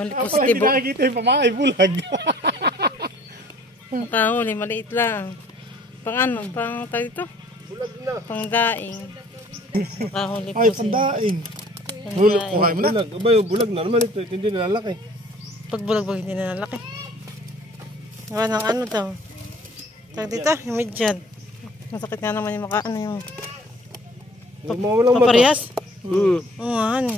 Nakahuli po si Tibo. Hindi nakikita yung pamay, bulag. Nakahuli, maliit lang. Pang ano, pang tayo ito? Bulag na. Pang daing. Nakahuli po Ay, pandaing. Hulog ko kayo mo na. Bulag na naman ito. Hindi nalalaki. Pag bulag-bag hindi na nalaki. Gawa ng ano daw. Tag dito, yung medyad. Masakit nga naman yung maka, ano yung paparehas. Oo nga, ano.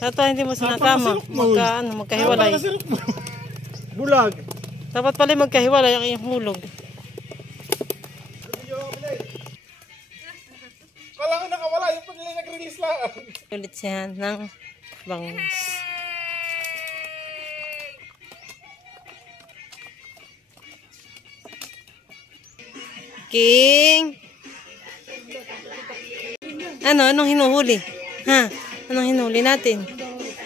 Tato, hindi mo sinatama. Magkahiwalay. Bulag. Dapat pala magkahiwalay ang iyong hulog. Kailangan nakawala. Yung pa nila nag-release lang. Ulit siya ng bangus. King! Anong hinuhuli? Ha? Anong hinuhuli natin?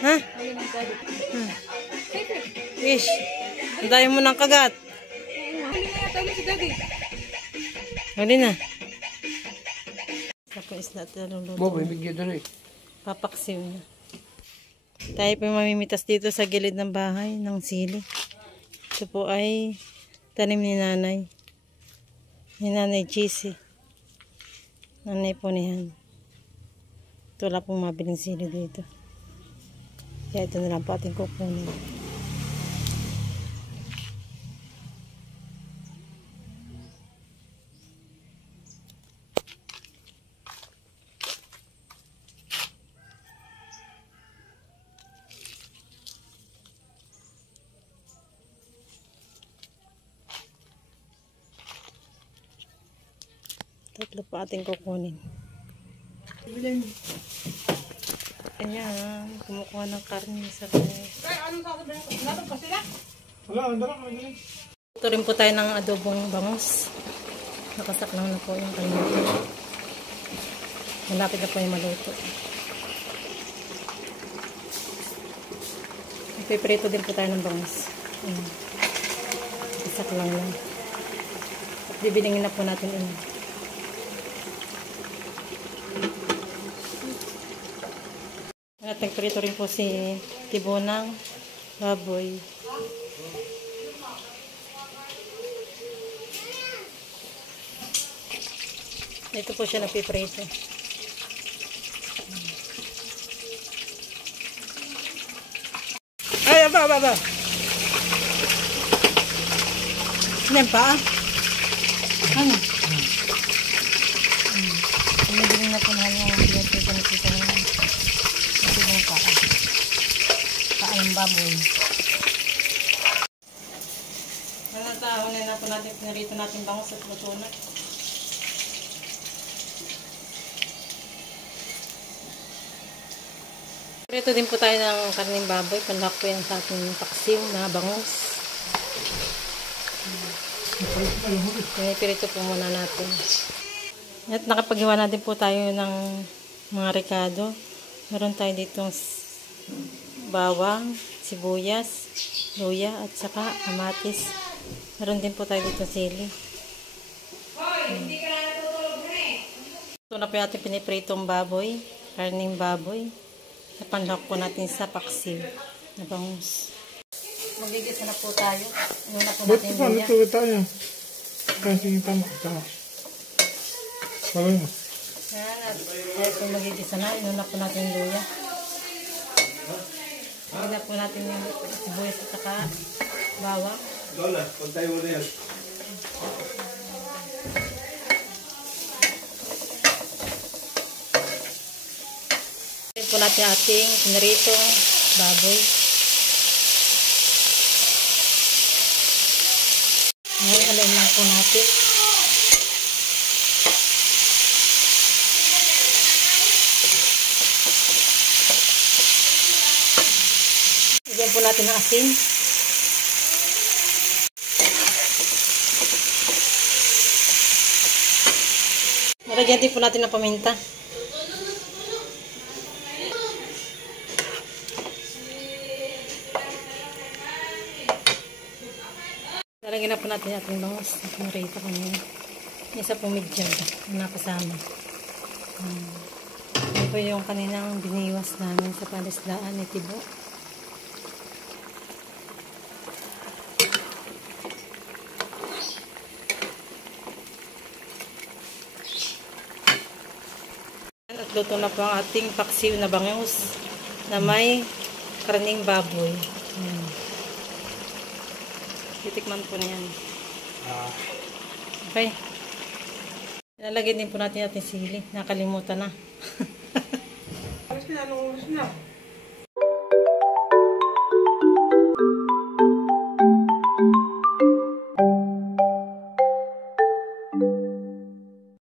Ha? Fish. Andayin mo ng kagat. Huli na. Tapos natin naluluto. Papaksiw na. Tayo po mamimitas dito sa gilid ng bahay ng sili. Ito po ay tanim ni nanay. Ni Nanay Cheesy. Nanay po niyan. Ito wala pong mabiling sili dito. Kaya ito na lang po ating kukunin. Tatlo pa ating kukunin. Ayan, kumukuha ng karne sa res. Ito rin po tayo ng adobong bangus. Nakasaklang na po yung karne. Malapit na po yung maluto. Ipiprito din po tayo ng bangus. Nakasaklang lang. At bibilingin na po natin yun. At nagprito rin po si Tibo ng baboy. Ito po siya napiprito. Ay, aba. Yan pa. Ano? Pinagaling na po na yung pinagpito na kita naman. Kaayang baboy. Mga tao na po natin pinarito natin bangus at luto na. Prito din po tayo ng karning baboy. Panlak po yan sa ating paksiw na bangus. Pinipirito po muna natin. At nakapagawa natin po tayo ng mga rekado. Meron tayo ditong bawang, sibuyas, luya, at saka kamatis. Meron din po tayo ditong sili. Ito na po yung ating pinipritong baboy, karning baboy. Napanlak po natin sa paksiw na bangus. Magigisa na po tayo. Una po natin yung luya. Ito tayo. Kasi tama. Pagay mo. Ayan, at dahil po magigisa na, inuna po natin yung luya. Inuna po natin yung sibuyas at saka bawang. Lola, pag tayo mo na yan. Ayan po natin ating pinaritong baboy. Ayan, alayin lang po natin. Lagyan po natin ng asin. Lagyan din po natin ng paminta. Lagyan na po natin yung ating bangus. Narito kanina. Isa pong medyal na nakasama. Ito po yung kaninang biniwas namin sa palisdaan ni Tibo. luto na po ang ating paksiw na bangus na may karning baboy. Ayan. Titikman po na yan. Okay. Ilalagay din po natin ating sili. Nakalimutan na. Alas na, anong oras na?